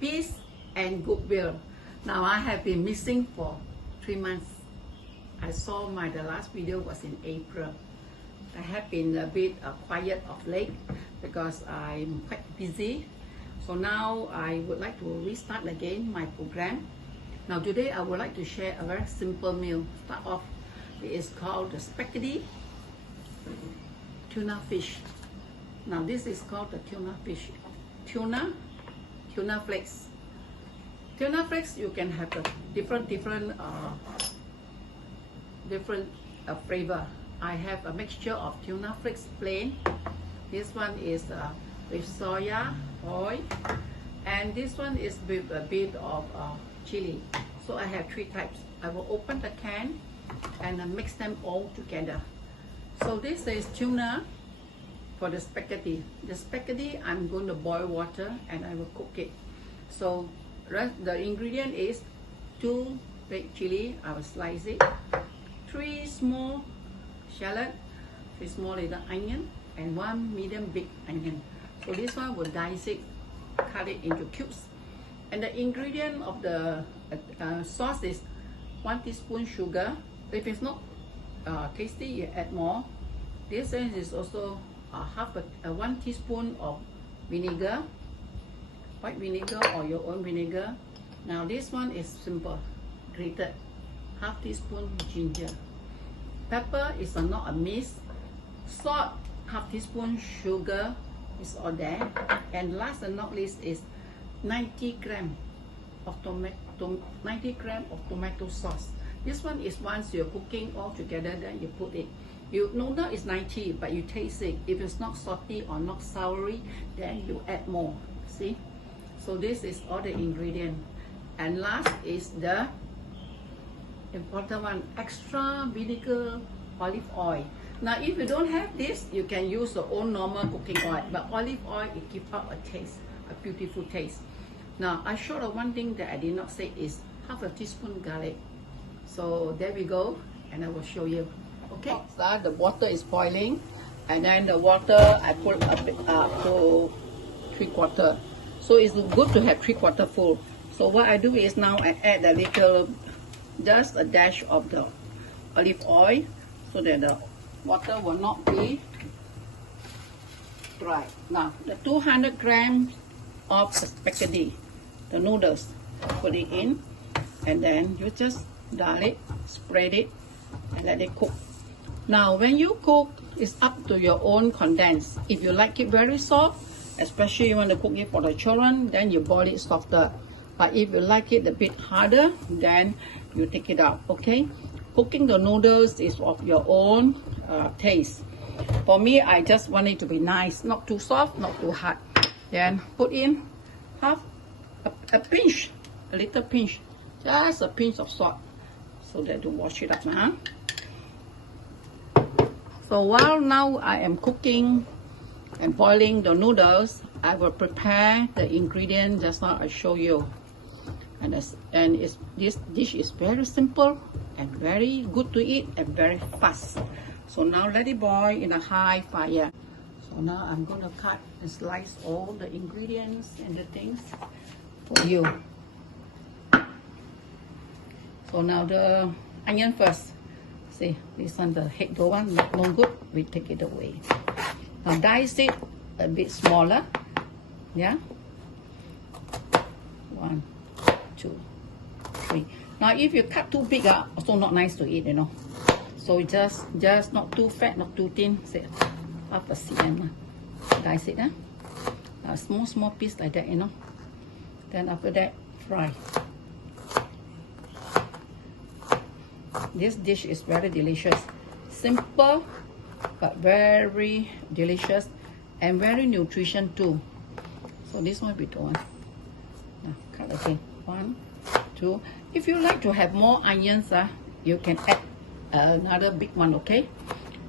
peace and goodwill. Now I have been missing for 3 months. I saw the last video was in April. I have been a bit quiet of late because I'm quite busy. So now I would like to restart again my program. Now today I would like to share a very simple meal. Start off, it is called the spaghetti tuna fish. Now this is called the tuna fish. Tuna flakes. Tuna flakes, you can have a different flavor. I have a mixture of tuna flakes plain. This one is with soya oil, and this one is with a bit of chili. So I have 3 types. I will open the can and mix them all together. So this is tuna for the spaghetti. The spaghetti, I'm going to boil water and I will cook it. So the ingredient is 2 big chili, I will slice it, 3 small shallot, 3 small little onion, and 1 medium big onion. So this one will dice it, cut it into cubes. And the ingredient of the sauce is 1 teaspoon sugar. If it's not tasty, you add more. This one is also 1 teaspoon of vinegar, white vinegar or your own vinegar. Now this one is simple, grated, 1/2 teaspoon ginger. Pepper is not a miss. Salt, 1/2 teaspoon. Sugar is all there. And last but not least is 90 gram of tomato sauce. This one is once you're cooking all together, then you put it. You know that it's 90, but you taste it. If it's not salty or not soury, then you add more. See? So this is all the ingredient. And last is the important one, extra vinegar olive oil. Now if you don't have this, you can use your own normal cooking oil, but olive oil, it gives out a taste, a beautiful taste. Now I showed of one thing that I did not say is 1/2 teaspoon garlic. So there we go, and I will show you. Okay, the water is boiling, and then the water I put a bit up to 3/4. So it's good to have 3/4 full. So what I do is now I add a little, just a dash of the olive oil, so that the water will not be dry. Now the 200 grams of spaghetti, the noodles, put it in, and then you just dial it, spread it, and let it cook. Now when you cook, it's up to your own condensed. If you like it very soft, especially you want to cook it for the children, then you boil it softer. But if you like it a bit harder, then you take it out. Okay, cooking the noodles is of your own taste. For me, I just want it to be nice, not too soft, not too hard. Then put in a pinch, a little pinch, just a pinch of salt, so that to wash it up. So while now I am cooking and boiling the noodles, I will prepare the ingredient just now I show you. And this dish is very simple and very good to eat and very fast. So now let it boil in a high fire. So now I'm going to cut and slice all the ingredients and the things for you. So now the onion first. See, this one, the head go one, not no good, we take it away. Now dice it a bit smaller. Yeah, 1, 2, 3. Now if you cut too big, also not nice to eat, you know. So just not too fat, not too thin. Say 1/2 cm. Dice it, a small piece like that, you know. Then after that, fry. This dish is very delicious, simple but very delicious and very nutrition too. So this one we don't want. Now cut again. 1, 2. If you like to have more onions, you can add another big one. Okay,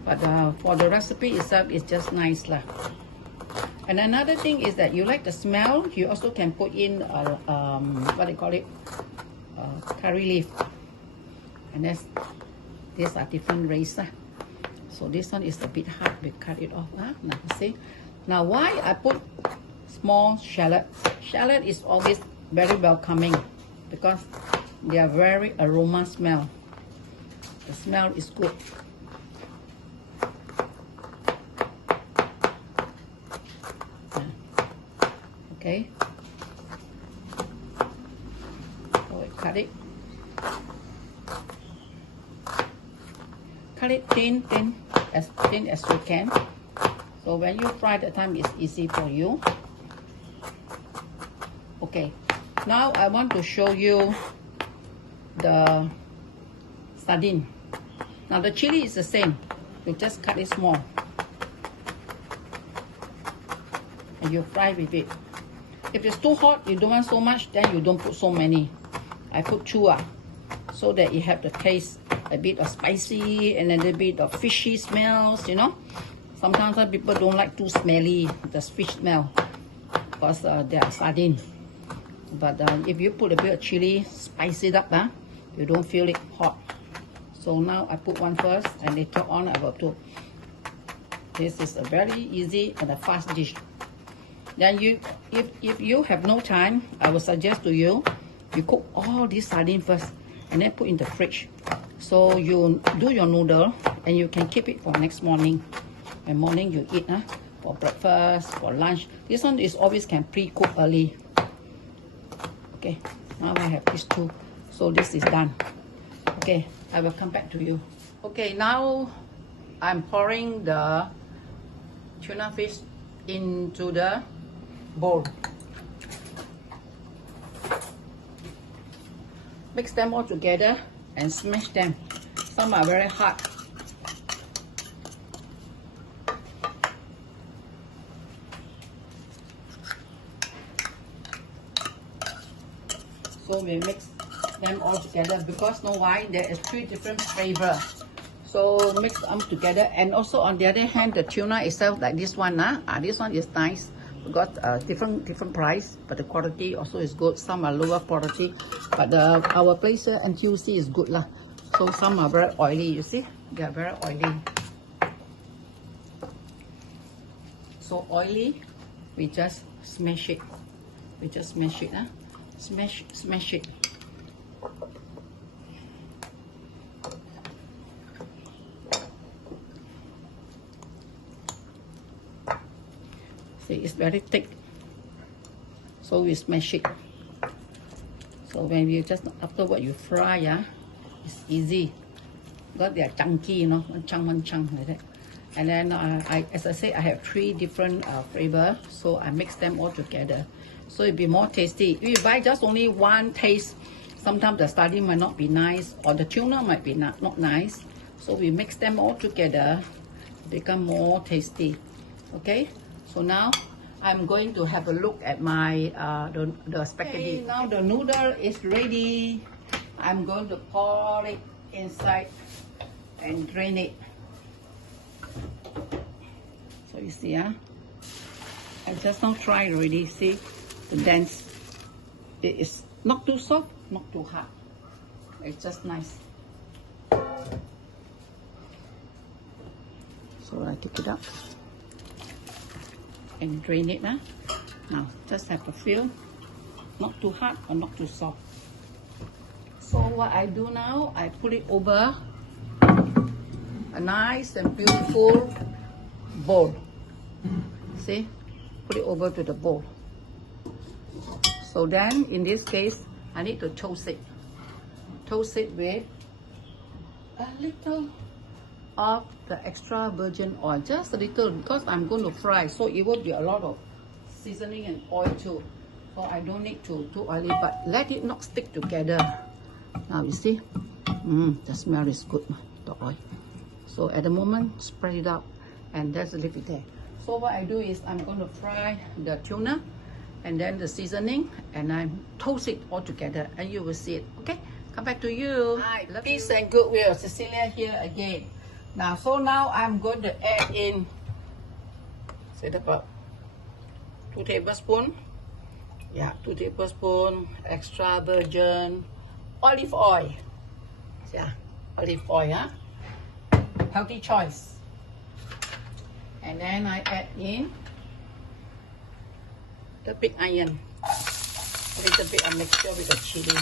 but for the recipe itself, it's just nice lah. And another thing is that you like the smell, you also can put in what they call it, curry leaf. And these are different race. So this one is a bit hard, we cut it off. Now see. Now why I put small shallot? Shallot is always very welcoming because they are very aroma smell. The smell is good. Okay. So I cut it. Cut it thin as you can. So when you fry the time, it's easy for you. Okay. Now I want to show you the sardine. Now the chili is the same. You just cut it small. And you fry with it. If it's too hot, you don't want so much, then you don't put so many. I put two so that it have the taste, a bit of spicy and a little bit of fishy smells, you know. Sometimes people don't like too smelly, the fish smell, because they are sardine. But if you put a bit of chili, spice it up, you don't feel it hot. So now I put one first, and later on I will put. This is a very easy and a fast dish. Then if you have no time, I will suggest to you, you cook all this sardine first, and then put in the fridge. So you do your noodle, and you can keep it for next morning. When morning you eat, for breakfast, for lunch. This one is always can pre-cook early. Okay, now I have these two. So this is done. Okay, I will come back to you. Okay, now I'm pouring the tuna fish into the bowl. Mix them all together and smash them. Some are very hard. So we mix them all together because know why? There is 3 different flavors. So mix them together, and also on the other hand, the tuna itself, like this one, this one is nice. We got different price, but the quality also is good. Some are lower quality, but our place NTUC is good lah. So some are very oily. You see, they are very oily. So oily, we just smash it. We just smash it, smash it. See, it's very thick, so we smash it. So when you just afterward you fry, it's easy. Because they are chunky, you know, one chunk like that. And then as I say, I have 3 different flavor, so I mix them all together. So it'll be more tasty. If you buy just only one taste, sometimes the sardine might not be nice, or the tuna might be not nice. So we mix them all together, become more tasty. Okay. So now I'm going to have a look at my the spaghetti. Okay, now the noodle is ready. I'm going to pour it inside and drain it. So you see, I just now tried already. See, the dense. It is not too soft, not too hard. It's just nice. So I take it up and drain it. Now just have a feel, not too hard or not too soft. So what I do now, I put it over a nice and beautiful bowl. See, put it over to the bowl. So then in this case, I need to toast it with a little of the extra virgin oil, just a little, because I'm going to fry, so it will be a lot of seasoning and oil too. So I don't need too oily, but let it not stick together. Now you see, the smell is good, the oil. So at the moment, spread it out, and just leave it there. So what I do is I'm going to fry the tuna, and then the seasoning, and I toast it all together, and you will see it. Okay, come back to you. Hi, peace and goodwill. Cecilia here again. Now, so now I'm going to add in, say about 2 tablespoons. Yeah, 2 tablespoons extra virgin olive oil. Yeah, olive oil, healthy choice. And then I add in the big onion. little bit of mixture with the chili.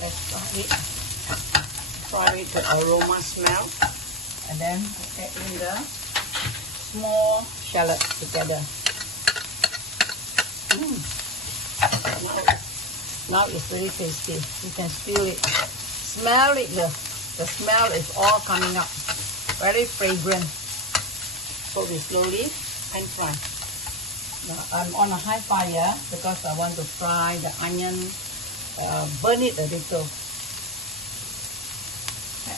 Let's fry it to aroma smell. And then add in the small shallot together. Now it's really tasty. You can feel it. Smell it. The smell is all coming up. Very fragrant. So we slowly pan fry. Now I'm on a high fire because I want to fry the onion, burn it a little.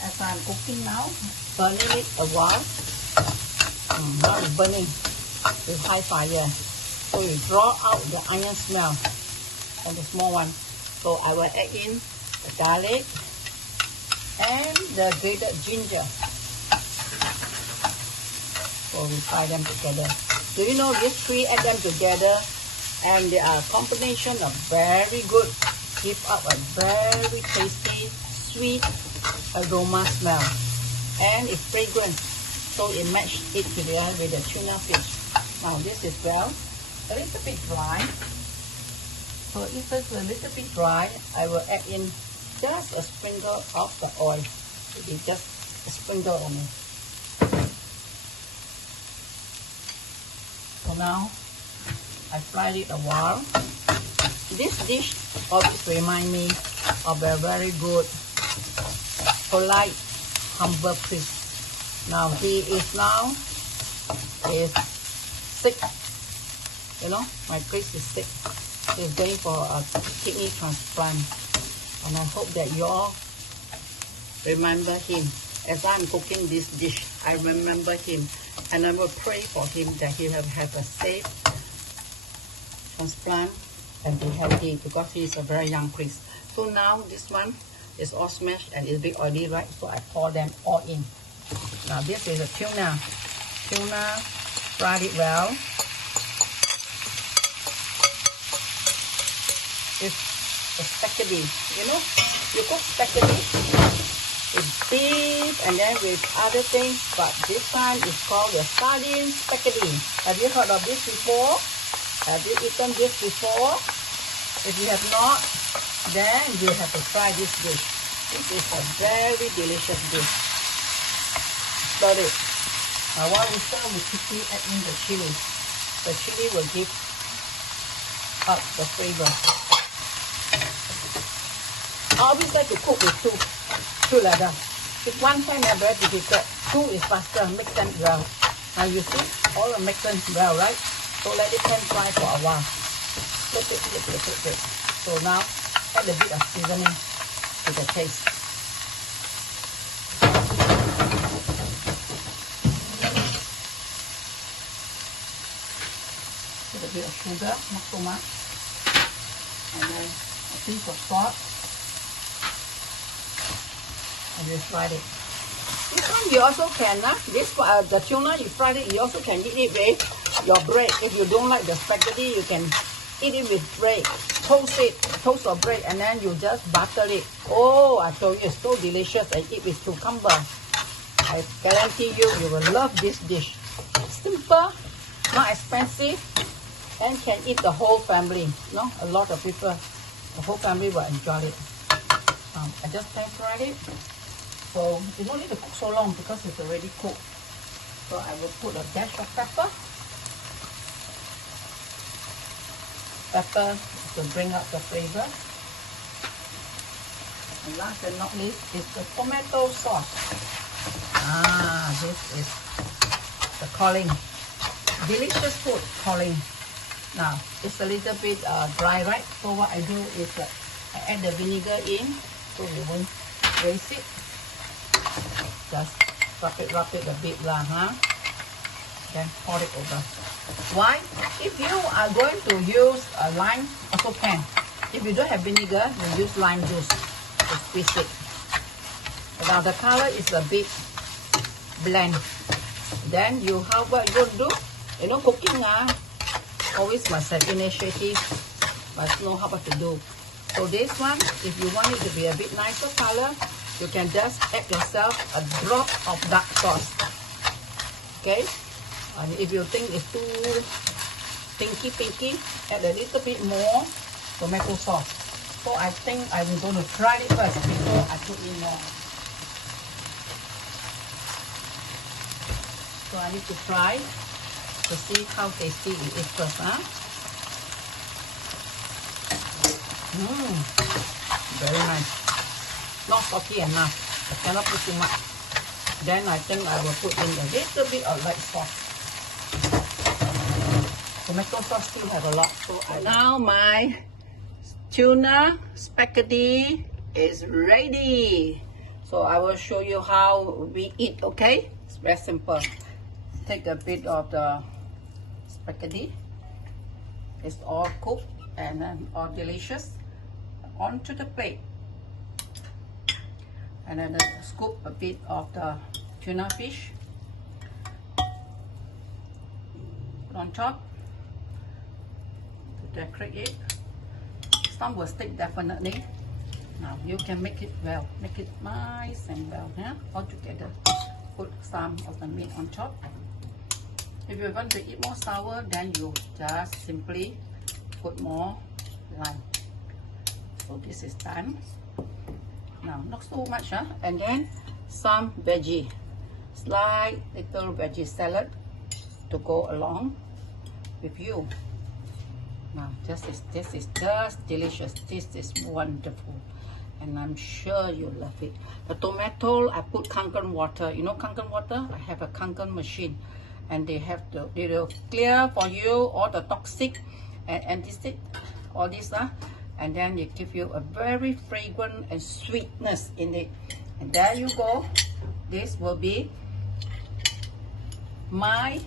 As I'm cooking now, burning it a while. Now it's burning with high fire. So you draw out the onion smell on the small one. So I will add in the garlic and the grated ginger. So we fry them together. Do you know these three, add them together and they are a combination of very good, give up a very tasty, sweet aroma smell. And it's fragrant. So it matched it together with the tuna fish. Now this is well, a little bit dry. So if it's a little bit dry, I will add in just a sprinkle of the oil. Maybe just a sprinkle only. So now I fried it a while. This dish always reminds me of a very good, polite, humble priest. Now he is sick. You know, my priest is sick. He's going for a kidney transplant. And I hope that you all remember him. As I'm cooking this dish, I remember him. And I will pray for him that he will have a safe transplant and be healthy because he is a very young priest. So now this one is all smashed and it's a bit oily, right? So I pour them all in. Now this is a tuna. Tuna, fried it well. It's a spaghetti. You know, you cook spaghetti with beef and then with other things, but this time it's called the sardine spaghetti. Have you heard of this before? Have you eaten this before? If you have not, then you have to try this dish. This is a very delicious dish. Stir it. Now while we stir, we quickly add in the chili. The chili will give up the flavor. I always like to cook with two like that. If one time is very difficult, two is faster, make them well. Now you see, all the make them well, right? So let it pan fry for a while. Flip. So now add a bit of seasoning to the taste. Put a bit of sugar, not so much. And then a pinch of salt. And you fried it. This one you also can, the tuna you fried it, you also can eat it with your bread. If you don't like the spaghetti, you can eat it with bread. Toast or bread, and then you just butter it. Oh, I told you, it's so delicious and eat with cucumber. I guarantee you, you will love this dish. Simple, not expensive, and can eat the whole family. No, a lot of people, the whole family will enjoy it. I just pan fried it. So you don't need to cook so long because it's already cooked. So I will put a dash of pepper. Pepper to bring up the flavor. And last but not least is the tomato sauce. This is the calling. Delicious food calling. Now it's a little bit dry, right? So what I do is I add the vinegar in so you won't waste it. Just rub it a bit then pour it over. Why? If you are going to use lime, also can. If you don't have vinegar, you use lime juice to squeeze it. Now the color is a bit bland. Then what you do? You know, cooking always must have initiative, must know what to do. So this one, if you want it to be a bit nicer color, you can just add yourself a drop of dark sauce. Okay? And if you think it's too pinky, add a little bit more tomato sauce. So I think I'm going to try it first before I put in more. So I need to try to see how tasty it is first, huh? Very nice. Not salty enough. I cannot put too much. Then I think I will put in a little bit of light sauce. Tomato sauce still have a lot. So now my tuna spaghetti is ready. So I will show you how we eat, okay? It's very simple. Take a bit of the spaghetti. It's all cooked and then all delicious. Onto the plate. And then scoop a bit of the tuna fish. Put on top. To decorate it. Some will stick definitely. Now you can make it well. Make it nice and well, yeah? All together. Put some of the meat on top. If you want to eat more sour, then you just simply put more lime. So this is done. Now not so much, huh? And then some veggie, slight little veggie salad to go along with you. Now this is just delicious. This is wonderful, and I'm sure you love it. The tomato, I put Kangen water. You know Kangen water? I have a Kangen machine, and they will clear for you all the toxic and all this, and then they give you a very fragrant and sweetness in it. And there you go. This will be my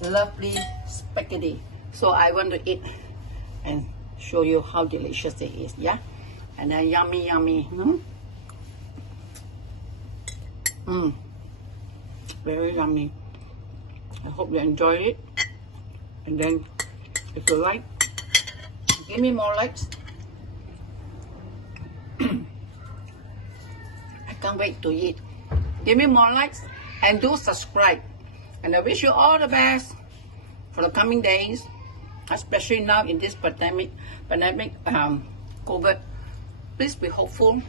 lovely spaghetti. So I want to eat and show you how delicious it is, yeah? And then yummy. Very yummy. I hope you enjoy it. And then if you like, give me more likes. I can't wait to eat. Give me more likes and do subscribe. And I wish you all the best for the coming days, especially now in this pandemic, COVID. Please be hopeful.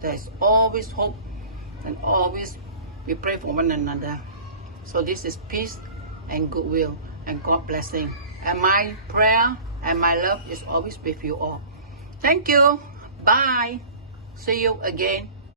There's always hope, and always we pray for one another. So this is peace and goodwill and God blessing. And my prayer and my love is always with you all. Thank you. Bye. See you again.